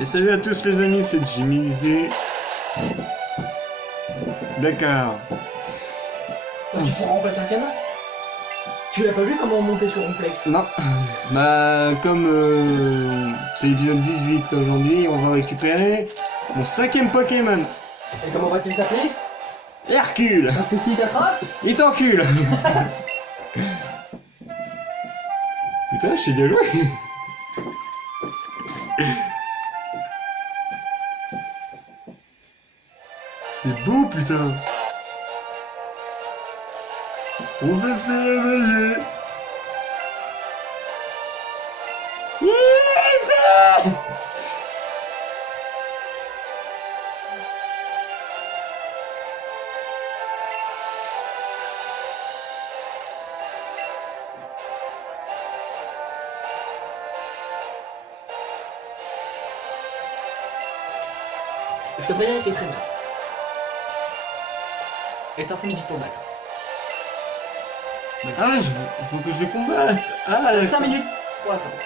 Et salut à tous les amis, c'est Jimmy XD. D'accord. Bah, tu pourras remplacer un canard. Tu l'as pas vu comment on montait sur Ronflex? Non. Bah comme c'est l'épisode 18 aujourd'hui, on va récupérer mon 5ème Pokémon. Et comment va-t-il s'appeler? Hercule. Parce que s'il t'attrape, Il t'encule. Putain, je sais bien jouer. C'est beau, putain. On va se réveiller. Yes! je te préviens qu'il est très mal. Et t'as 5 minutes pour battre. Ah, faut que je combatte. Ah, T'as 5 minutes pour l'attraper.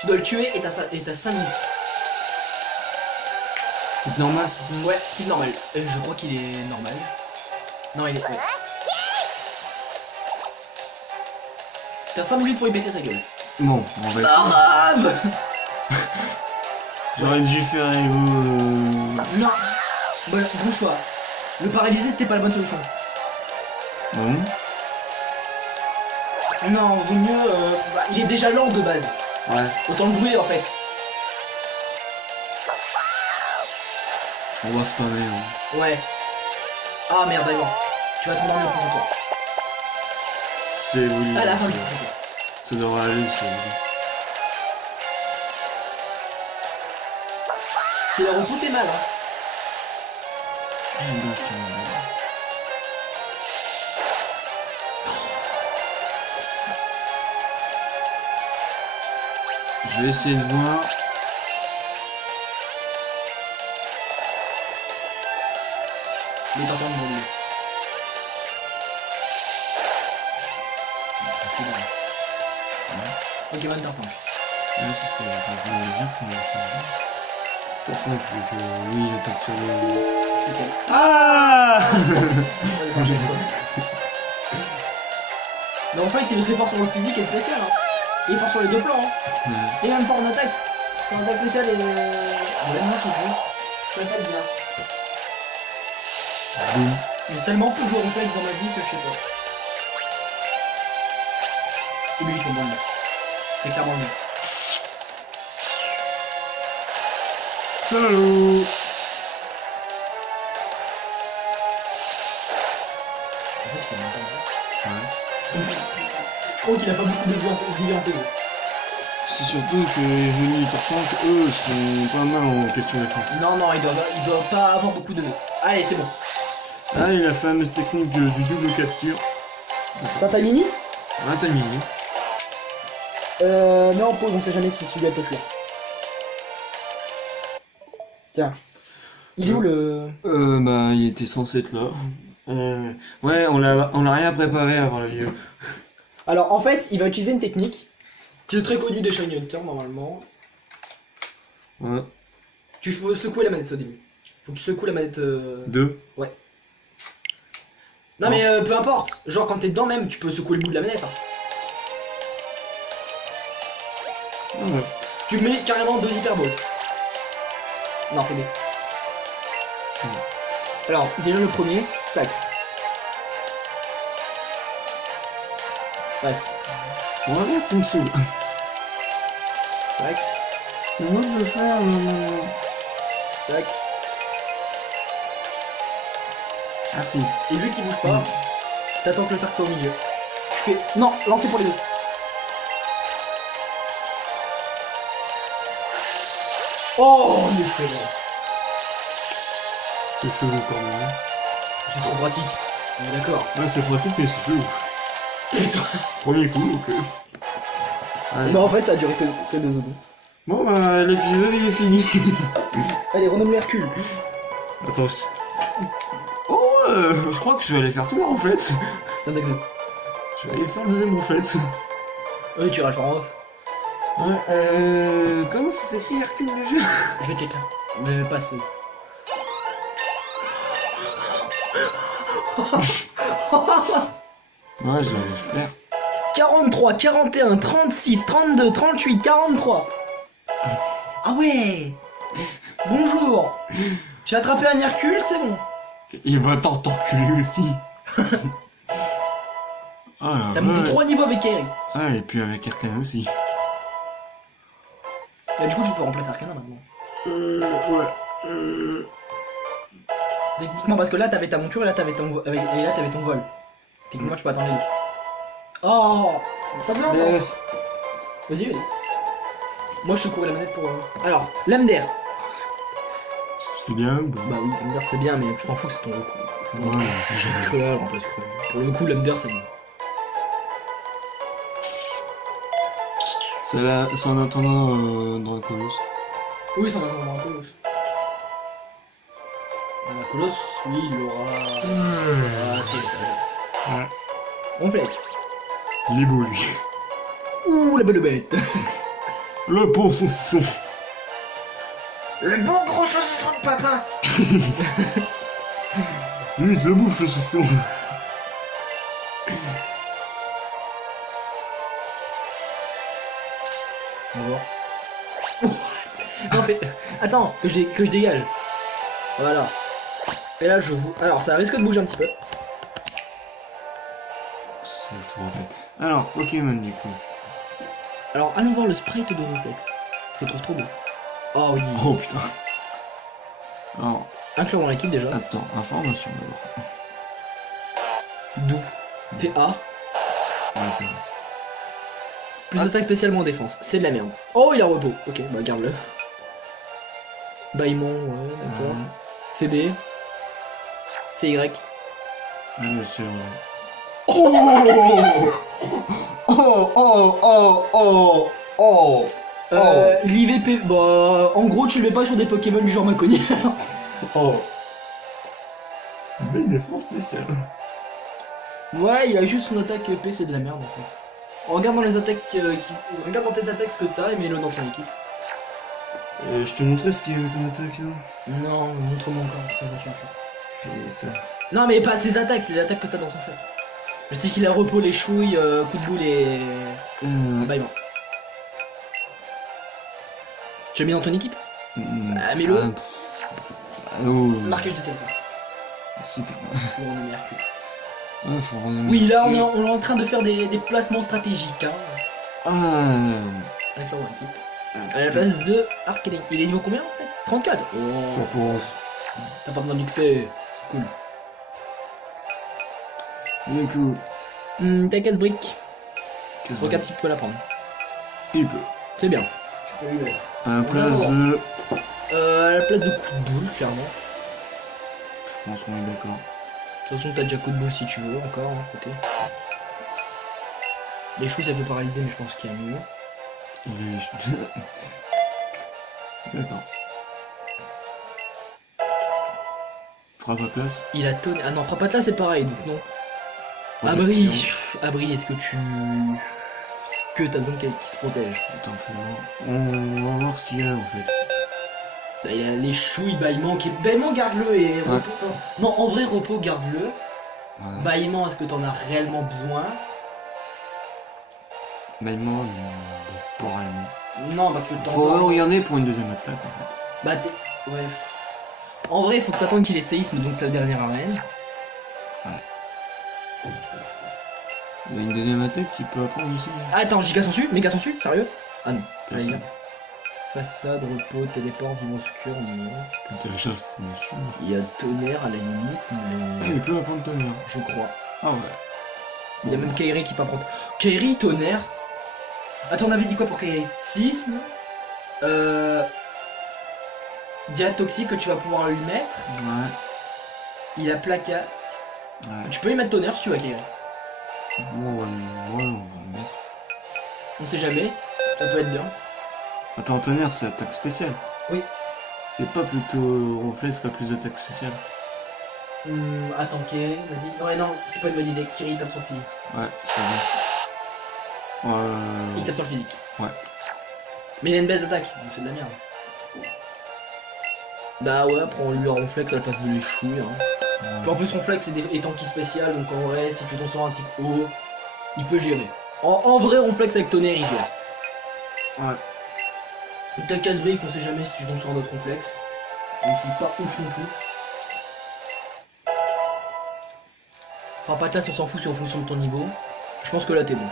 Tu dois le tuer et t'as 5 minutes. c'est normal, c'est ça? Ouais, c'est normal. Je crois qu'il est normal. Non, il est. Ouais. T'as 5 minutes pour y péter sa gueule. Bon, on va Arabe. J'aurais dû faire un Non. Bon choix. Le paralyser, c'était pas la bonne solution. Non. Non, vaut mieux. Il est déjà lent de base. Ouais. Autant le brûler en fait. On va se parler. Hein. Ouais. Ah merde, d'accord. Tu vas t'endormir pour longtemps. C'est oui. À la fin du prochain tour. Ça devrait aller, C'est le repos, t'es mal, hein. Je vais essayer de voir. Il est en train de brûler. Pokémon Tartank. Ouais, c'est ce que je voulais dire pour l'instant. Pourquoi que oui, j'attaque sur le... C'est ça. Ah. Mais enfin, il est très fort sur le physique et spécial, hein. Il est fort sur les deux plans, hein. Ouais. Il est même fort en attaque. Son attaque spéciale est... Vraiment, je sais plus. Je pourrais pas le dire. Boum. J'ai tellement peu joué au réflexe dans ma vie que je sais pas. C'est lui qui tombe dans le mur. C'est clairement lui. Salut. Ouais. Je crois qu'il a pas beaucoup de vie en PV. C'est surtout que les ennemis Tartank, eux, sont pas mal en question défense. Non, non, il doit pas avoir beaucoup de vie. Allez, c'est bon. Ah, et la fameuse technique du double capture. Ça t'a mini? Ah, t'as mis. Mais en pause, on sait jamais si celui-là peut fuir. Tiens. Il est où le... Bah, il était censé être là. Ouais, on l'a rien préparé avant la vidéo. Alors, en fait, il va utiliser une technique qui est très connue des Shiny Hunters, normalement. Ouais. Tu faut secouer la manette au début. Faut que tu secoues la manette... Deux. Ouais. Non, mais peu importe. Genre, quand t'es dedans même, tu peux secouer le bout de la manette. Hein. Ouais. Tu mets carrément 2 hyperballs. Non, fais bien. Alors, déjà le premier, sac. Passe. On va voir si me saoule. Sac. C'est moi de le faire. Sac. Merci. Et vu qu'il bouge pas, t'attends que le sac soit au milieu. Tu fais... Non, lancez pour les deux. Oh, excellent. C'est chelou quand même. C'est trop pratique. On est d'accord. Ouais, c'est pratique, mais c'est chelou. Et toi? Premier coup, ok. Allez. Bah en fait, ça a duré que 2 secondes. Bon, bah, l'épisode il est fini. Allez, renomme l'Hercule. Attends. Oh, je crois que je vais aller faire tout là en fait. Non, d'accord. Je vais aller faire le deuxième en fait. Oui, tu iras le faire en off. Ouais, comment ça s'écrit Hercule déjà? Je vais checker. Mais pas 16. Ouais, je vais le faire. 43, 41, 36, 32, 38, 43. Ah ouais. Bonjour. J'ai attrapé un Hercule, c'est bon. Il va t'entorculer aussi. Ah, T'as monté 3 niveaux avec Eric. Ah, et puis avec Arcana aussi. Bah, du coup, tu peux remplacer Arcana maintenant. Ouais. Techniquement, parce que là, t'avais ta monture et là, t'avais ton, et là, t'avais ton vol. Techniquement, tu peux attendre les deux. Oh, ça me lance. Vas-y, vas-y. Moi, je cours la manette pour. Alors, lame d'air. C'est bien. Bah oui, lame d'air, c'est bien, mais je m'en fous que c'est ton recours. C'est ton Ouais, c'est génial. cruel, en plus. Pour le coup, lame d'air, c'est bon. C'est là, c'est en attendant Dracolos. Oui, ça en attend un peu. Dracolos, lui, il aura. Ah, ok, Ouais. on flex. Il est beau lui. Ouh, la belle bête. Le bon saucisson. Le bon gros saucisson de papa. Lui, je le bouffe le saucisson. On va voir. Non, mais attends, que je dégage. Voilà. Et là, je vous. Alors, ça risque de bouger un petit peu. Ça se voit en fait. Alors, Pokémon du coup. Alors, allons voir le sprite de Reflex. Je le trouve trop beau. Oh oui. Oh putain. Alors, Inclure dans l'équipe déjà. attends, information d'abord. Doux. Fait A. Ouais, c'est vrai. Plus d'attaque spécialement en défense. C'est de la merde. Oh, il a repos. Ok, bah garde-le. Baillement, ouais, d'accord. Fait B. Fait Y. Ah, bien sûr. Oh oh oh oh oh oh. L'IVP, bah en gros tu le mets pas sur des Pokémon du genre Maconi. Oh. Belle défense spéciale. Ouais, il a juste son attaque P, c'est de la merde en fait. Regarde dans les attaques regarde dans tes attaques ce que t'as et mets-le dans ton équipe. Je te montrais ce qu'il y avait comme attaque là. Non, montre-moi encore, ça va suffire. Et ça. Non mais pas ses attaques, c'est les attaques que t'as dans son sac. Je sais qu'il a repos, les chouilles, coup de boule et. Baillement. Tu l'as mis dans ton équipe? Ah, mets-le. Oh. Marquage de téléphone. Super. Pour renommer Hercule. Ouais, faut renommer. Oui, là on est en train de faire des placements stratégiques. Hein. Ah. Avec leur équipe. À la place de Arcane. Il est niveau combien en fait? 34. Oh. T'as pas besoin d'XP. C'est cool. Du coup. T'as casse-brique. Regarde si tu peux la prendre. Il peut. C'est bien. Je peux lui mettre. À la place de. À la place de coup de boule, clairement. Je pense qu'on est d'accord. De toute façon, t'as déjà coup de boule si tu veux, encore, hein, c'était. Les choux, ça peut paralyser, mais je pense qu'il y a mieux. Oui. D'accord. Frappe à place. Il a tonné. Ah non, frappe pas là, c'est pareil, donc non. Protection. Abri, est-ce que tu. Que ta zone qui se protège? Attends, fais-moi. On va voir ce qu'il y a en fait. Bah, il a les chouilles, baillement qui est. Baillement, garde-le et Ouais. repos. Non, en vrai, repos, garde-le. Ouais. Baillement, est-ce que t'en as réellement besoin? Maïmon, pas réellement. Non, parce que Faut le regarder pour une deuxième attaque en fait. Bah, t'es. Ouais. En vrai, il faut que t'attendes qu'il ait séisme, donc la dernière arène. Il y a une deuxième attaque qui peut apprendre ici. Attends, giga sensu? Méga sensu? Sérieux? Ah non. Personne. Allez, façade, repos, téléport, vivant obscur, non. Intéressant, Il y a tonnerre à la limite, mais. il peut apprendre tonnerre. Je crois. Ah ouais. Il y a même Kairi qui peut apprendre. Kairi, tonnerre. Attends, on avait dit quoi pour Kairi? Sisme. Diade toxique que tu vas pouvoir lui mettre. Ouais. Il a placard. Ouais. Tu peux lui mettre tonnerre si tu veux, Kairi. Bon, on va le mettre. On sait jamais. Ça peut être bien. Attends, tonnerre, c'est attaque spéciale. Oui. C'est pas plutôt reflet, serait plus attaque spéciale. Attends, Kairi m'a dit. Non, non, c'est pas une bonne idée. Kairi tape sur le physique. Ouais, c'est bon. Il tape sur le physique. Ouais. Mais il a une baisse d'attaque, donc c'est de la merde. Bah ouais, après on lui a Ronflex à la place de l'échouille. Hein. Puis en plus Ronflex est tanky spécial, donc en vrai, si tu t'en sors un type haut, il peut gérer. En vrai, Ronflex avec tonnerre, il gère. Ouais. T'as casse-brique, on sait jamais si tu tombes sur un autre Ronflex. Même si pas ouf non plus. Enfin, pas de classe, on s'en fout, c'est en fonction de ton niveau. Je pense que là t'es bon.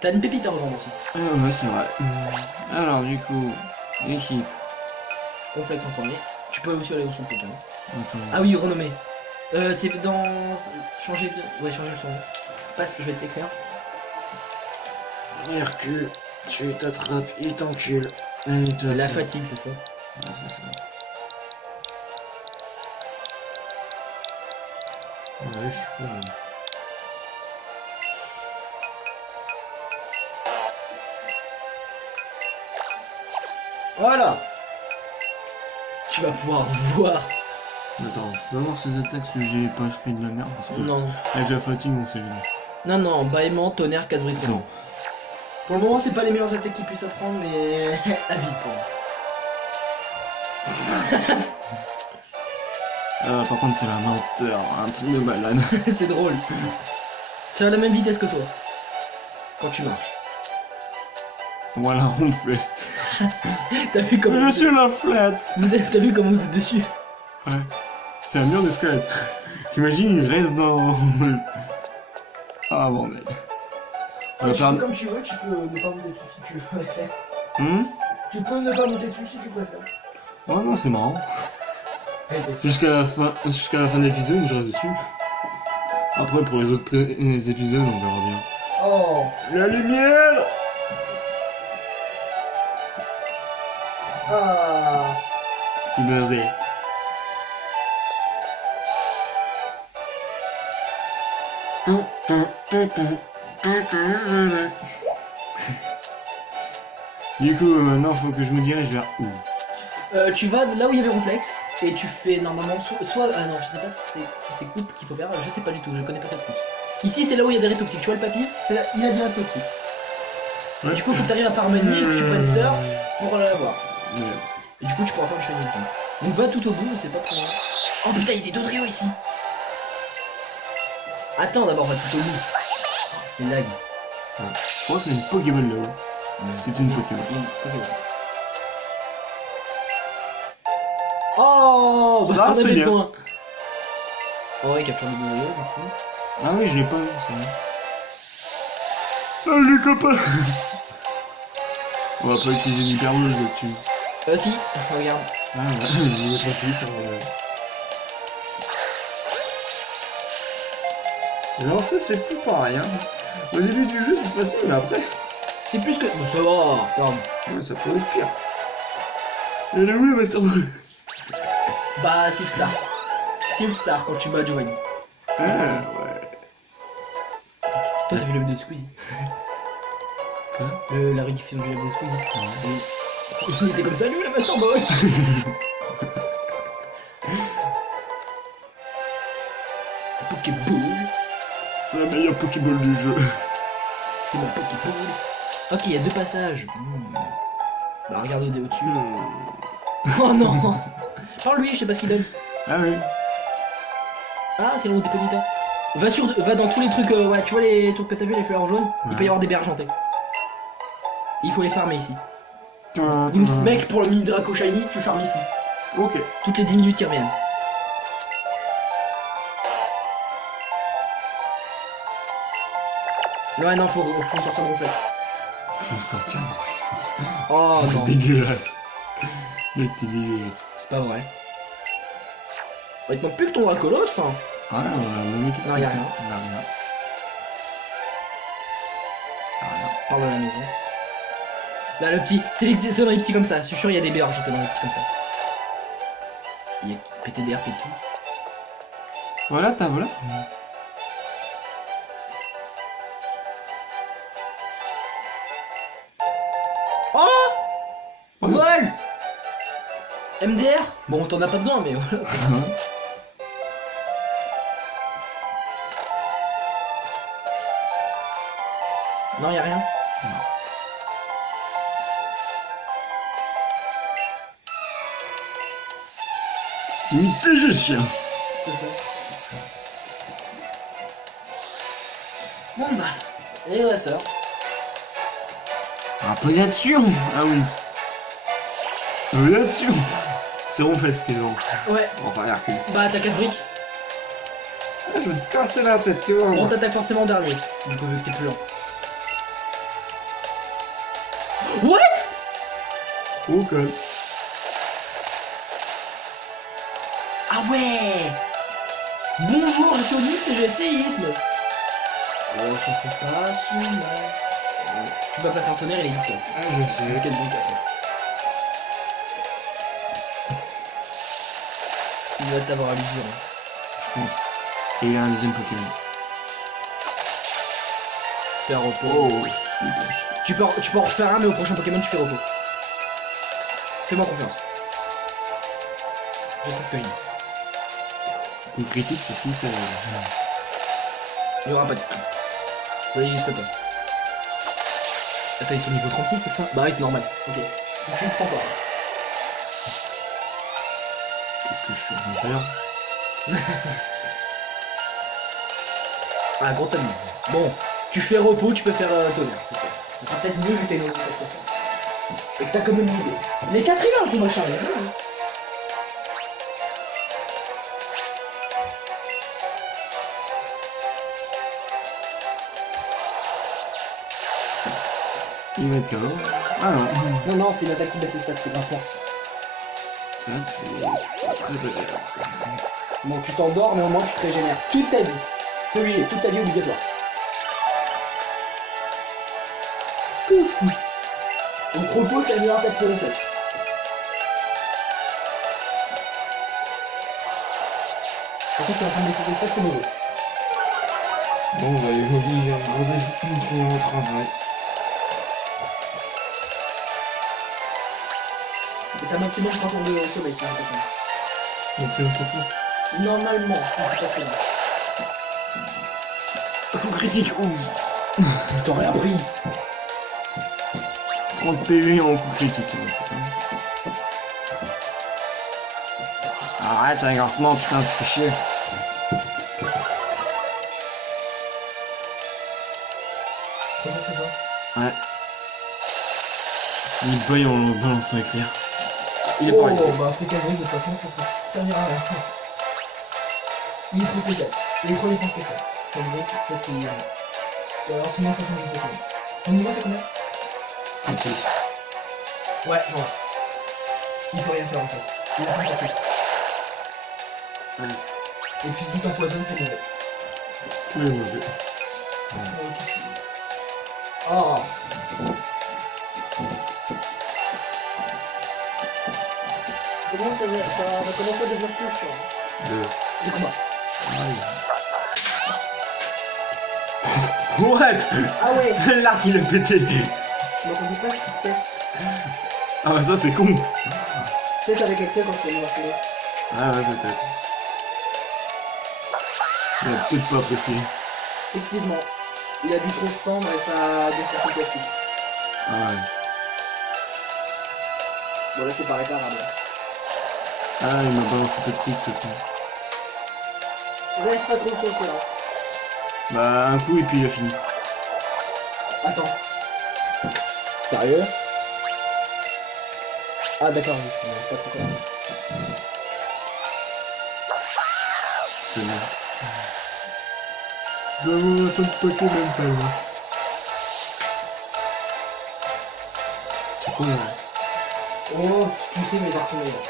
T'as une pépite à revendre aussi. Ouais, c'est vrai. Alors, du coup, équipe. Ronflex en premier. Tu peux aussi aller au son Pokémon. Attends. Ah oui, renommé. C'est dans. Changer de. Ouais, changer le son. Passe, je vais te l'écrire. Hercule, tu t'attrapes, il t'encule. Allez, toi, La c'est- fatigue, c'est ça. Ouais, c'est ça. Ouais, je suis pas... Voilà. Tu vas pouvoir voir. Attends, faut voir ces attaques si j'ai pas fait de la merde. Parce que Non, avec la fatigue, on sait jamais. non, non, bâillement, tonnerre, casse-brique. C'est bon. Pour le moment, c'est pas les meilleures attaques qu'ils puissent apprendre, mais à vite pour moi. Par contre, c'est la lenteur, un truc de malade. C'est drôle. C'est à la même vitesse que toi. Quand tu marches. Voilà, Ronflex. T'as vu comment Je suis la flat. T'as vu comment vous êtes dessus? Ouais. C'est un mur d'escalade. T'imagines, il reste dans... Ah, bordel. On va Tu faire- fais comme tu veux, tu peux ne pas monter dessus si tu préfères. Hmm. Tu peux ne pas monter dessus si tu préfères. Oh non, c'est marrant. Jusqu'à la fin de l'épisode, je reste dessus. Après, pour les autres les épisodes, on verra bien. Oh. La lumière. Ah. Il me reste. Du coup, maintenant, faut que je me dirige vers où? Tu vas là où il y avait Ronflex et tu fais normalement soit ah non, je sais pas si c'est coupe qu'il faut faire, je sais pas du tout, je connais pas cette coupe. Ici c'est là où il y a des raies toxiques, tu vois le papy, il a des raies toxiques. Ouais. Et du coup faut que tu arrives à parvenir et que tu prennes sœur pour l'avoir. Ouais. Et du coup tu pourras faire le shiny item. Donc va tout au bout, c'est pas trop loin. Oh putain, il y a des Dodrio ici. Attends d'abord, va tout au bout. C'est lag. Je crois que c'est une Pokéball là-haut. C'est une Pokéball. Oh bah Ça, t'en c'est avais bien. besoin. Oh ouais, capture de Dodrio du coup. Ah oui, je l'ai pas vu, c'est vrai. Salut copain. On va pas utiliser l'hyperbole là-dessus. Si, regarde. Ah ouais, je vais pas ça va. Alors ça c'est plus pareil hein. Au début du jeu c'est facile mais après... C'est plus que... Bon, ça va, pardon. Ouais, ça pourrait être pire. Elle est où la master de... Bah, Star. Star quand tu bats Giovanni. Ah ouais. Toi, t'as vu la vidéo de Squeezie? Quoi? La rediffusion de la vidéo de Squeezie. Il était comme ça, lui, la Master Ball. Pokéball. C'est la meilleure Pokéball du jeu. C'est ma Pokéball. Ok, il y a 2 passages. Bah, regarde au-dessus. Oh non. Parle-lui, je sais pas ce qu'il donne. Ah oui. Ah, c'est le Deponita. Va dans tous les trucs, ouais, tu vois les trucs que t'as vu, les fleurs jaunes, il peut y avoir des baies argentées. Il faut les farmer ici. Donc, mec, pour le mini Draco Shiny, tu farmes ici. Ok. Toutes les 10 minutes, ils reviennent. Ouais, non, faut sortir de Ronflex. Faut sortir. Oh C'est non, dégueulasse. Mec, t'es dégueulasse. c'est pas vrai. Il te manque plus que ton Dracolos, hein. Ah ouais, on a le mec. Non, y a rien. Il y a rien. Parle de la maison. Là, le petit, c'est dans les petits comme ça. Je suis sûr, il y a des baies argentées dans les petits comme ça. Il y a PTDR, et tout. Voilà, t'as voilà. Oh Oh. Vol MDR. Bon, t'en as pas besoin, mais voilà. Non, y'a rien. Timide PG chien. C'est ça. Bon bah. Et la sœur. Imprégnation. Ah oui. Imprégnation. C'est Ronflex qui est devant. Ouais. Enfin, Hercule. Bah t'as 4 briques. Ah, je vais te casser la tête, tu vois. On t'attaque forcément dernier. Du coup vu que t'es plus lent. What? Ok. Ah ouais. Bonjour, je suis Onyx et j'ai séisme. Oh, je sais pas, si, mais... Tu vas pas faire tonnerre, il est vite. Ah, je sais. Quel brique à faire. Il va t'avoir à l'usure. Je pense. Et il y a un deuxième Pokémon. Fais un repos. Oh. Tu peux en refaire un, mais au prochain Pokémon, tu fais repos. Fais-moi confiance. Je sais ce que je dis. Une critique, c'est si t'as... Il n'y aura pas de cri. Ça n'existe pas. Attends, ils sont niveau 36, c'est ça? Bah oui, c'est normal. Ok. Donc tu ne prends pas. Qu'est-ce que je suis en train de faire? Ah, gros tonnerre. Bon, tu fais repos, tu peux faire tonnerre. Ça sera peut-être mieux vu que t'as une autre situation. Et que t'as quand même une idée. Les 4 rivages, tout machin. Il va être KO. Ah non. Non, non, c'est une attaque qui baisse les stats, c'est grincement. Ça, c'est très agréable. Bon, tu t'endors, mais au moins tu te régénères toute ta vie. C'est obligé, toute ta vie obligatoire. Donc repos, c'est la meilleure attaque pour les stats. Par contre, tu es en train de baisser tes stats, c'est mauvais. Bon, bah, il faut bien finir au travail. Et t'as maximum 3 tours de sommeil, si on peut. Donc, c'est un propos. Normalement, c'est un peu pas Coup critique. T'aurais rien pris. 30 PV en coup critique. Arrête, un grincement, putain, tu fais chier. Comment c'est ça? Ouais. Il boy en balançant éclair. Il est Oh, pas arrêté. bah fais quel de toute façon, ça n'ira à rien. Il est trop spécial. Il est trop défense spécial. Comme mec, peut-être qu'il y a... Alors sinon, il faut changer de Pokémon. Son niveau, c'est combien? 36. Ouais, non. Il peut rien faire en fait. Il a rien passé. Ouais. Et puis si t'empoisonnes, c'est mauvais. Mais mauvais. Oh. Comment ça va commencer à devenir plus chiant. Les combats. What? Ah ouais. L'arc il a pété. Tu m'entendais pas ce qui se passe? Ah bah ça c'est con. Peut-être avec Axel quand tu vas nous marquer. Ah ouais peut-être. Il a peut-être pas apprécié. Effectivement. Il a dû trop se tendre et ça a défoncé le plastique. Ah ouais. Bon là c'est pas réparable. Ah il m'a balancé tactique ce coup. Reste pas trop sur le coup là. Bah un coup et puis il a fini. Attends. Sérieux? Ah d'accord, oui. Reste pas trop là. C'est bon. Nous avons un seul Pokémon pas loin. C'est quoi là? Oh, tu sais mes artilleries.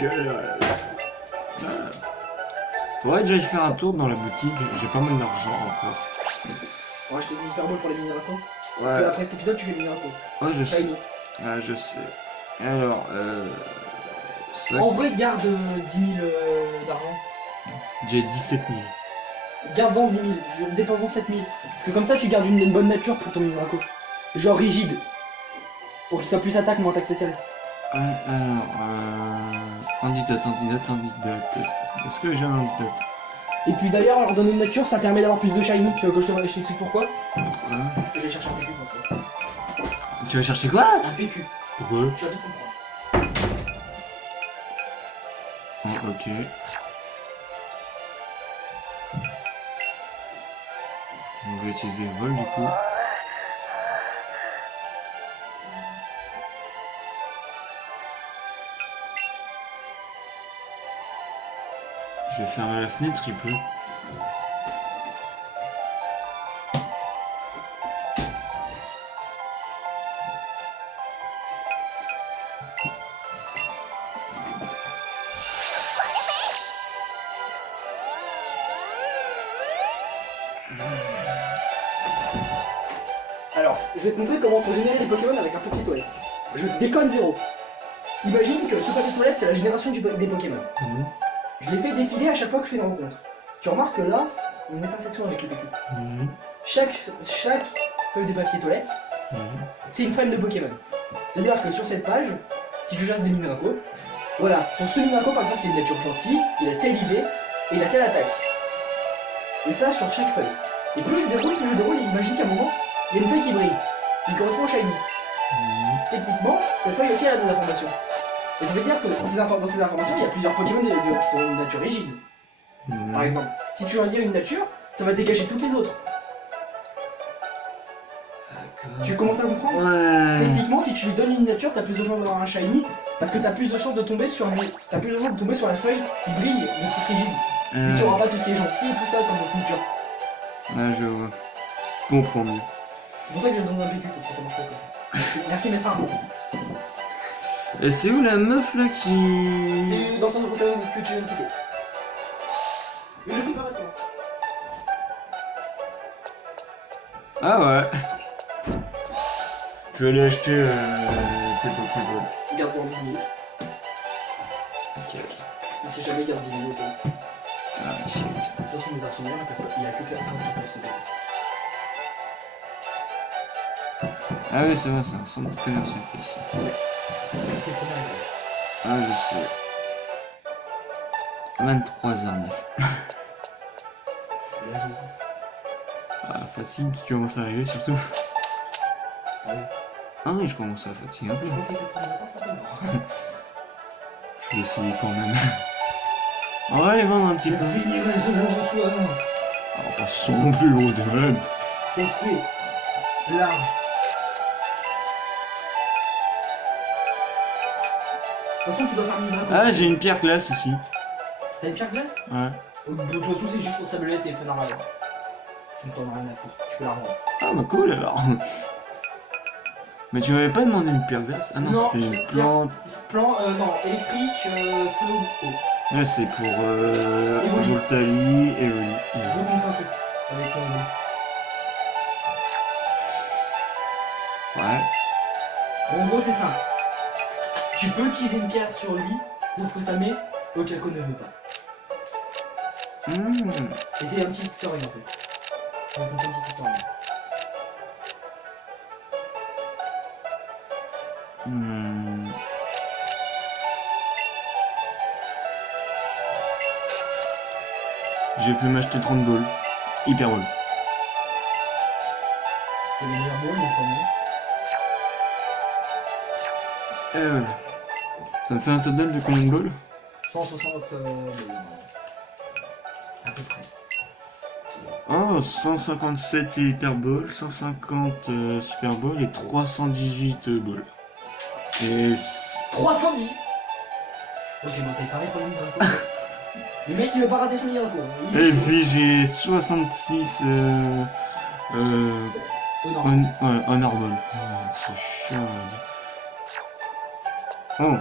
Gueule. Faudrait que j'aille faire un tour dans la boutique, j'ai pas mal d'argent encore. On va acheter des hyperballs pour les minéraux. Ouais. Parce que après cet épisode tu fais les minéraux. Ouais je sais. Shiny. Ah je sais. Alors ça... En vrai garde 10 000 d'argent. J'ai 17 000. Garde-en 10 000, je dépense-en 7 000. Parce que comme ça tu gardes une bonne nature pour ton minéraux. Genre rigide. Pour qu'il soit plus attaque, moins attaque spéciale. Alors antidote. Est-ce que j'ai un antidote? Et puis d'ailleurs leur donner une nature ça permet d'avoir plus de shiny. Tu veux que je t'explique pourquoi? Hein? Je vais chercher un PQ. Tu vas chercher quoi? Un PQ. Pourquoi? Tu vas vite comprendre. Oh, ok. On va utiliser le vol du coup. Je vais fermer la fenêtre, il pleut. Alors, je vais te montrer comment sont générés les Pokémon avec un papier toilette. Je déconne zéro. Imagine que ce papier toilette, c'est la génération des Pokémon. Je les fais défiler à chaque fois que je fais une rencontre. Tu remarques que là, il y a une intersection avec le PQ. Chaque feuille de papier toilette, c'est une frame de Pokémon. C'est-à-dire que sur cette page, si tu chasses des Minako, voilà, sur ce Minako par exemple, il a une nature gentille, il a tel IV et il a telle attaque. Et ça sur chaque feuille. Et plus je déroule, imagine qu'à un moment, il y a une feuille qui brille, qui correspond au shiny. Techniquement, cette feuille aussi elle a des informations. Et ça veut dire que dans ces informations, il y a plusieurs Pokémon qui sont de nature rigide. Par exemple, si tu choisis une nature, ça va dégager toutes les autres. Tu commences à comprendre? Ouais. Techniquement, si tu lui donnes une nature, t'as plus de chances d'avoir un shiny, parce que t'as plus de chances de tomber sur la feuille qui brille, mais qui est rigide. Puis tu auras pas tout ce qui est gentil et tout ça comme dans culture. Ouais, je vois. Je comprends mieux. C'est pour ça que je donne un PQ, parce que ça marche pas comme ça. Merci maître Arnaud. Et c'est où la meuf là qui... C'est dans son Pokémon que tu viens de quitter. Mais je le fais pas maintenant. Ah ouais. Je vais aller acheter des Pokéballs. Garde-en 10 000. Ok. Mais si jamais garde 10 000, ok. Ah shit. De toute façon, les arsenaux, il y a que la fin qui peut se battre. Ah oui, c'est vrai, c'est un centre commercial ici. C'est le premier étage. Ah, je sais. 23h09. Là, je Ah, fatigue qui commence à arriver surtout. Sérieux. Ah oui, je commence à fatiguer un peu. Je vois qu'il est 4 h du matin, ça peut mort. Je vais essayer quand même. On va aller vendre un petit peu. Finir les secondes ce soir. Alors, pas ce non plus gros, t'es malade. C'est fait. Large. De toute façon, tu dois faire une Ah, j'ai une pierre glace aussi. T'as une pierre glace? Ouais. De toute façon, c'est juste pour sablette et fenard à l'heure. Ça me t'en a rien à foutre. Tu peux la revendre. Ah bah cool alors. Mais tu m'avais pas demandé une pierre glace? Ah non, Non, c'était une plante. Non, électrique, feu, eau. Ouais, c'est pour Evoli. Voltali, Evoli. Je vais te montrer un truc. Avec ton... Ouais. En gros, c'est simple. Tu peux utiliser une pierre sur lui, sauf que Samé, Ochako ne veut pas. Et c'est un petit historien en fait. C'est un petit historien. J'ai pu m'acheter 30 balles. Hyper ball. C'est les meilleurs balls, les premiers. Voilà. Ça me fait un total de combien de balles? 160 à peu près. Oh, 157 hyper balls, 150 super balls et 318 balls. Et 310. Ok, bon, t'es pareil pour les livres d'infos. Le mec il veut pas rater son livre d'infos. Et puis j'ai 66 honor ball. C'est chiant. Oh,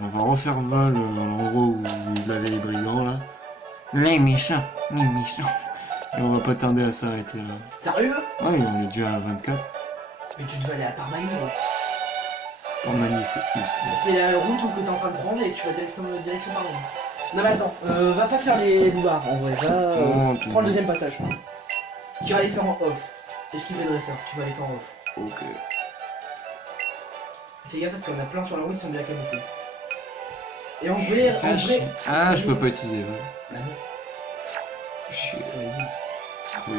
on va refaire Val l'endroit où il avait les brigands là. Les méchants, les méchants. Et on va pas tarder à s'arrêter là. Sérieux? Ah oui, on est déjà à 24. Mais tu devais aller à Tarmanie. Parmanie, c'est plus. C'est la route que t'es en train de prendre et tu vas direction Parmanie. Non mais attends, va pas faire les boulevards en vrai, va prends le deuxième passage. Tu vas aller faire en off. Esquive le dresseur, tu vas aller faire en off. Ok. Fais gaffe parce qu'on a plein sur la route qui sont bien camouflés. Et en vrai... Ah, je peux pas utiliser. Ouais. Bah non. Chier. Ouais, dis. Oui,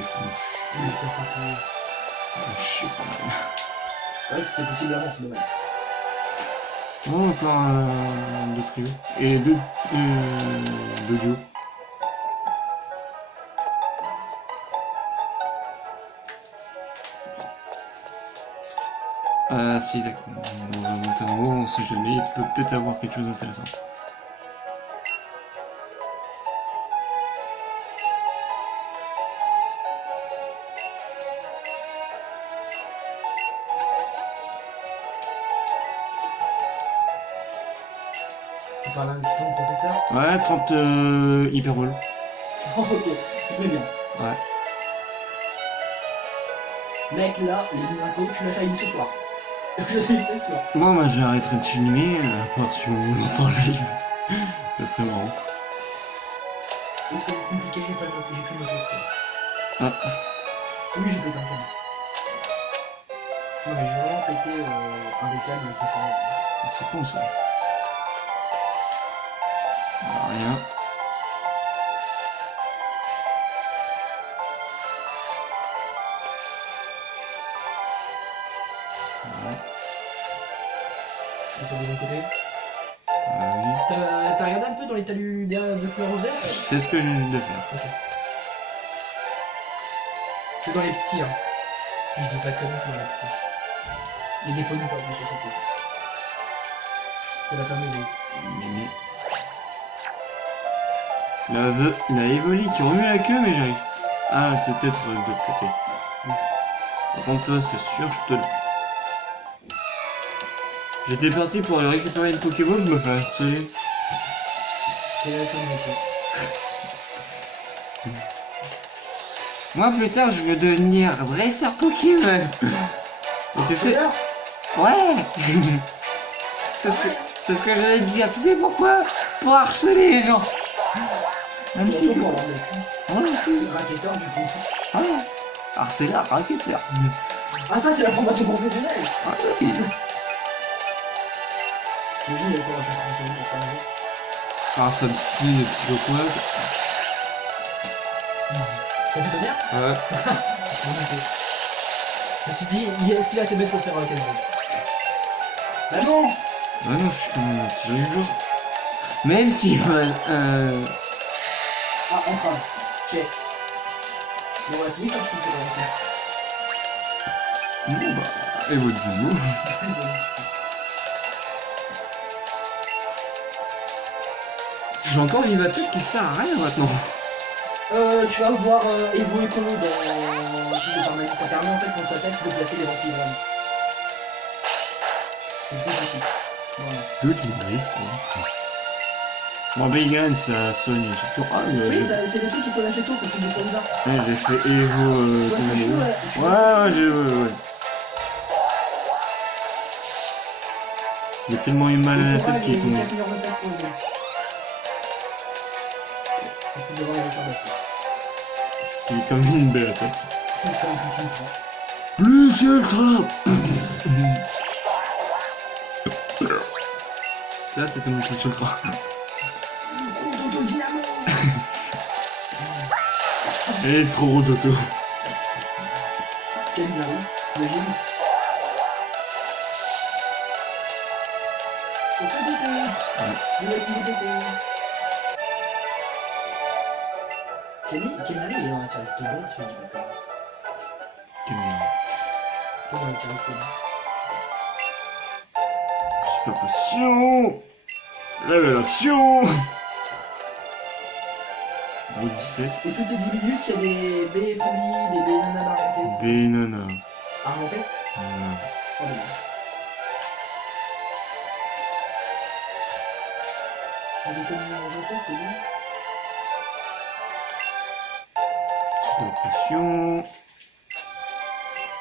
je chier quand même. C'est vrai que c'était possible avant, c'est dommage. Non, encore deux trio. Et deux duos. Ah si, d'accord. On va monter en haut, on sait jamais, il peut peut-être avoir quelque chose d'intéressant. Tu parles d'un assistant de professeur? Ouais, 30 hyperball. Oh, ok, très bien. Ouais. Mec, là, les Monaco, tu l'as failli ce soir. Je sais, c'est sûr. Moi, j'arrêterai de filmer, à part si on lance en live. Ça serait marrant. Est-ce que c'est compliqué? J'ai pas le j'ai plus le jeu. Ah. Oui, j'ai pété un câble. Non, mais j'ai vraiment pété un des câbles avec ça. C'est con ça. Ah, rien. Ouais. C'est sur le bon côté. Oui. T'as regardé un peu dans les talus de fleurs verts? C'est ce que je viens de faire. Ok. C'est dans les petits, hein. Je dis pas de conneries, c'est dans les petits. Il y a des points de sur ce côté. C'est la fameuse. La Evoli qui remue la queue, mais j'arrive. Ah, peut-être de l'autre côté. Par contre, toi, c'est sûr, je te le. J'étais parti pour aller récupérer une Pokéball, je me fais harceler. C'est la fameuse. Moi, plus tard, je veux devenir dresseur Pokémon. Et tu sais. Ouais. C'est ce que j'allais te dire. Tu sais pourquoi? Pour harceler les gens. Même si. Ouais, aussi. racketteur du coup. Ouais. Harceleur, racketteur. Ah, ça, c'est la formation professionnelle. Ah oui. Imagine, il y a la formation professionnelle pour faire un jeu. Ah, ça me scie, le psychoquad. Ça fait bien? Ouais. Je me suis dit, est-ce qu'il est assez bête pour faire quel jeu? Bah non! Bah non, je suis quand même un petit jour. Même si, Ah, enfin, check. Bon, bah, c'est vite comme je peux faire. bon, bah, et votre vidéo. J'ai encore Vivatech qui sert à rien maintenant. Tu vas voir Evo Écolo dans Gilles de Parmanie. Ça permet en fait quand tu attaques de placer des vampires vraiment. C'est tout petit. Voilà. Tout une brique, quoi. Bon, Bacon, ça soigne surtout. Ah, mais. Oui, c'est des trucs qui sont assez tôt quand tu me comme ça. Ouais, j'ai fait Evo. Ouais, j'ai. Ouais. Il a tellement eu mal à la tête qu'il est tombé. Il est comme une bête. Hein. Plus ultra. Ça, c'était mon plus ultra. Elle est trop rodoto. Quel dingue, t'imagines? Camille, il est dans la tiriste de tu dis pas quoi. Toi, dans la tiriste Super potion. Révélation. Au 17. Et toutes les 10 minutes, il y a des B folies, des B nanas argentées. B nana. Argentées? Non. Oh, bien. Des communes argentées, c'est bien. Super potion.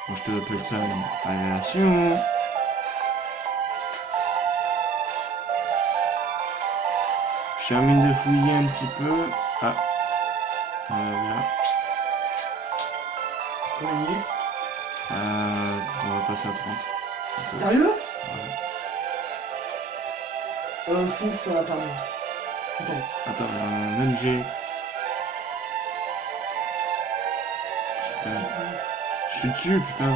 Bon, je te appelle ça une révélation. Je termine de fouiller un petit peu. Ah. Voilà. Combien de minutes? On va passer à 30. Sérieux? Ouais. Fonce, ça va pas mal. Attends, un MG. Putain. Je suis dessus, putain.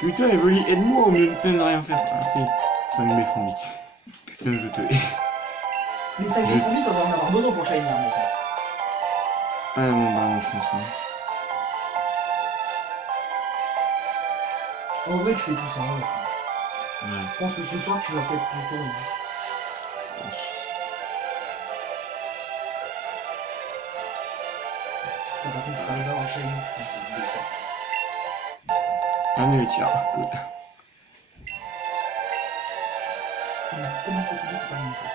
Putain, Evoli, aide-moi au mieux de rien faire. Ah si, 5 méfondis. Putain, je te hais. Les 5 défendus, on va en avoir besoin pour Shiny, mec. Ah bon, bah on fonce. Hein. En vrai, tu fais tout ça. Hein, Ouais. je pense que ce soir, tu vas peut-être tout le temps. Je pense. Par contre, ça arrive en Shiny. Un héritière, cool. On est tellement fatigué que pas une fois.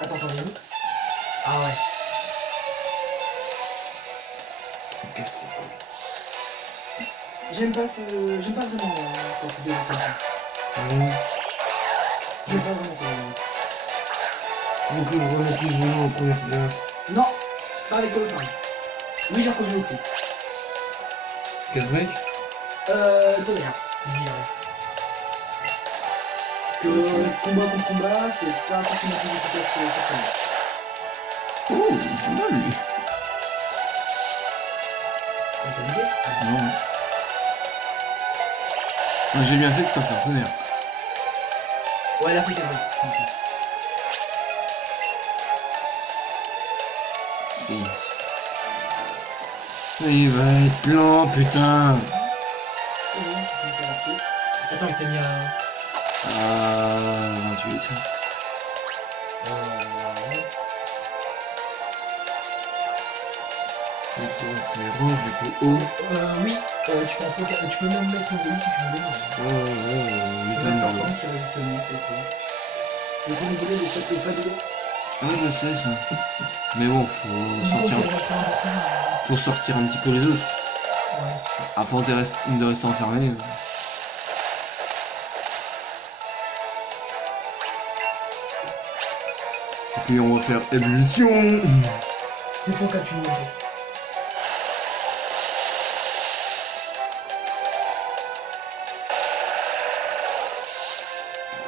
Attends, attendez-vous. Ah ouais. C'est cassé. J'aime pas vraiment quand tu démarres comme ça. Mmh. J'aime pas vraiment ça. Faut que je remette les genoux en première place. Non, pas avec Colossal. Oui, j'ai reconnu le coup. Quel mec? Tonnerre. Je dirais. Que combat contre combat, c'est pas forcément plus efficace que certains. Oh, il fait mal lui. T'as une idée? Non. Moi, j'ai bien fait de pas faire tonnerre. Ouais, la flic, elle Si. Il va être lent, putain. Attends, il t'a mis un... 28. C'est quoi, c'est rouge du coup haut. Oui, tu peux même mettre un demi si tu veux. Il C'est va important me qu'il reste mieux, c'est tout. Le premier degré de chaque fatigué. Ah, je sais ça. Mais bon, faut sortir un petit peu les autres. À force de rester enfermé. Et puis on va faire ébullition. C'est ton cas, tu me manges.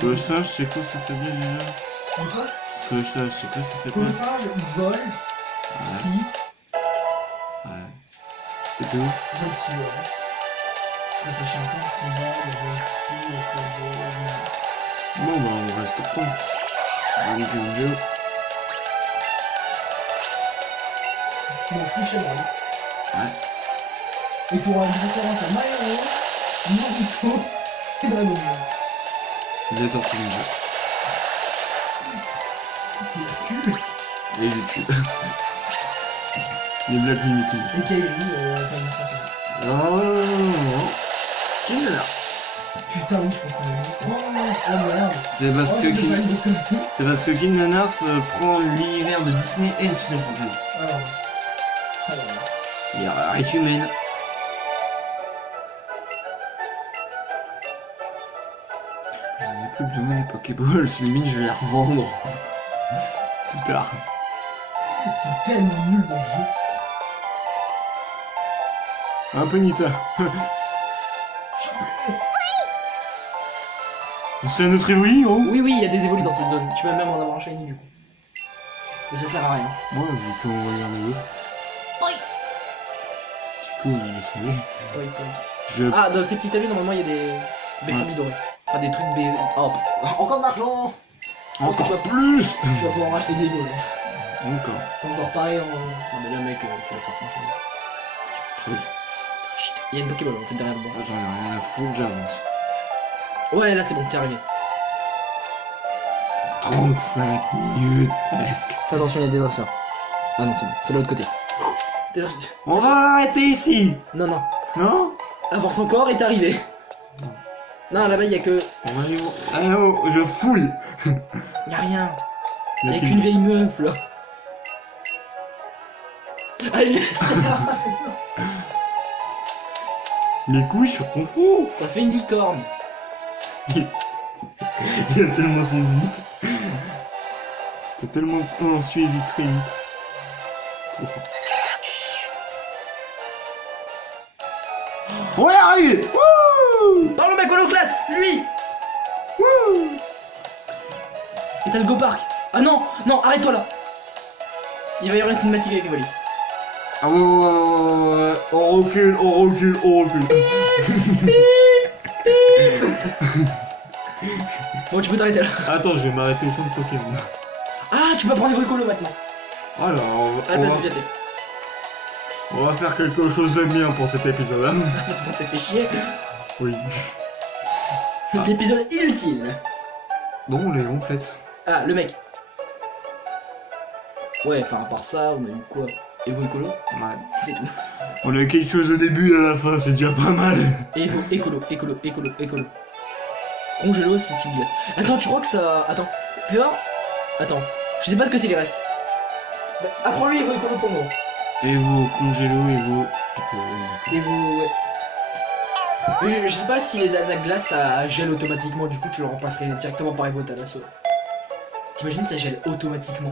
Le singe, c'est quoi ça fait bien déjà? Quoi? Le singe, c'est quoi ça fait Que quoi? le singe vole, psy, Ouais. C'est tout? vole psy, ouais. Réfléchis un peu, combat, vole psy, Bon bah on reste con. Allez, go. bon, plus chez moi. Ouais. Et tu auras une référence à Mario, Naruto et Dragon Ball. Des tortues ninja. Et YouTube. Les Black Mimikyu. Et Kairi, Kinder. putain, oui, je comprends. Oh merde. C'est parce Oh, que c'est pas une bonne- c'est parce que King Nanarf prend l'univers de Disney et le cinéma français. Ah ouais. Il y a Rayman. J'en ai plus besoin des Pokéballs, c'est limite je vais les revendre. Plus tard. C'est tellement nul dans le jeu. Un peu Nita. C'est un autre Evoli, oh? Oui, oui, il y a des évolus dans cette zone. Tu peux même en avoir un shiny du coup. Mais ça sert à rien. Ouais, vu qu'on regarde eux. Oui. Du coup, on laisse tomber. Oui, oui. Je... Ah, dans ces petits tableaux, normalement, il y a des béchambi dorés. Enfin, des trucs B. Oh, encore de l'argent. Encore plus. Tu vas pouvoir racheter des Lego là. Encore. Encore pareil en. Non, mais là, mec, tu vas faire ça. Il y a une Pokéball en fait derrière moi. J'en ai rien à foutre, j'avance. Ouais, là, c'est bon, t'es arrivé. 35 minutes presque. Fais attention, il y a des danseurs. Ah non, c'est bon, c'est de l'autre côté. Désolé. On va arrêter ici. Non, non. Non? Avance encore et t'es arrivé. Non, là-bas, il y a que. Allez, oh, je foule. Y a rien. Y a qu'une vieille meuf là. Allez. Les couilles sur ton front. Ça fait une licorne. Il a tellement son vite. T'as tellement suivi vite très vite. Trop fort. On est arrivé. Wouh. Parle au mec holoclasse, lui. Wouh. Et t'as le Go Park. Ah non, non, arrête-toi là. Il va y avoir une cinématique avec Evoli. Ah ouais, on recule, on recule, on recule. Bon, tu peux t'arrêter là. Attends, je vais m'arrêter au fond de Pokémon. Ah, tu peux prendre les Volcolo maintenant. Alors, À la place de Piaté. on va faire quelque chose de bien pour cet épisode. Hein. Parce qu'on s'est fait chier. Oui. L'épisode inutile. Non, les ronflettes. Ah, le mec. Ouais, enfin, à part ça, on a eu quoi? Evo Écolo, Ouais. c'est tout. On a eu quelque chose au début et à la fin, c'est déjà pas mal. Evo, Écolo. Congélo, c'est une glace. Attends, tu crois que ça. Attends. Tu vois? Attends. Je sais pas ce que c'est les restes. Bah, apprends-lui Evo Écolo pour moi. Evo, congélo, Evo. Evo, ouais. Je sais pas si les attaques glace ça gèle automatiquement, du coup tu le remplacerais directement par Evo Thalasso. T'imagines ça gèle automatiquement?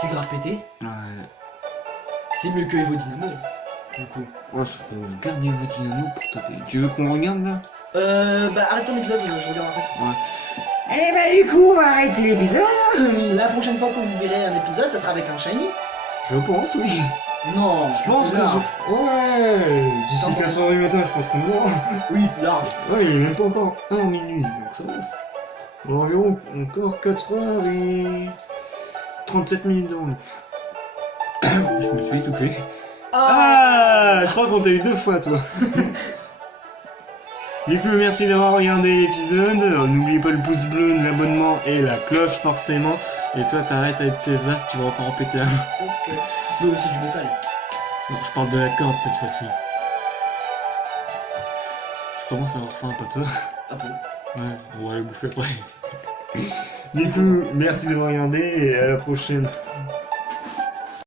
C'est grave pété. Ouais. C'est mieux que Evo Dynamo. Du coup. Ouais, faut qu'on regarde Evo Dynamo pour taper. Tu veux qu'on regarde là? Bah arrête ton épisode, je regarde après. Ouais. Eh bah du coup on va arrêter l'épisode. La prochaine fois que vous verrez un épisode, ça sera avec un shiny. Je pense, oui. Non, Je pense que c'est... Ouais, d'ici 4h du matin, je pense qu'on l'aura. Oui, large. Ouais, il est même pas encore 1 minuit, donc ça va. On a environ encore 4h et 37 minutes devant nous. Je me suis étouffé. Ah, je crois qu'on t'a eu 2 fois, toi. Du coup, merci d'avoir regardé l'épisode. N'oubliez pas le pouce bleu, l'abonnement et la cloche, forcément. Et toi, t'arrêtes avec tes arcs, tu vas encore en péter un. Ok. Mais aussi du métal. Non, je parle de la corde cette fois-ci. Je commence à avoir faim, pas toi. Un peu. Ouais, on va aller bouffer après. Du coup, merci d'avoir regardé et à la prochaine.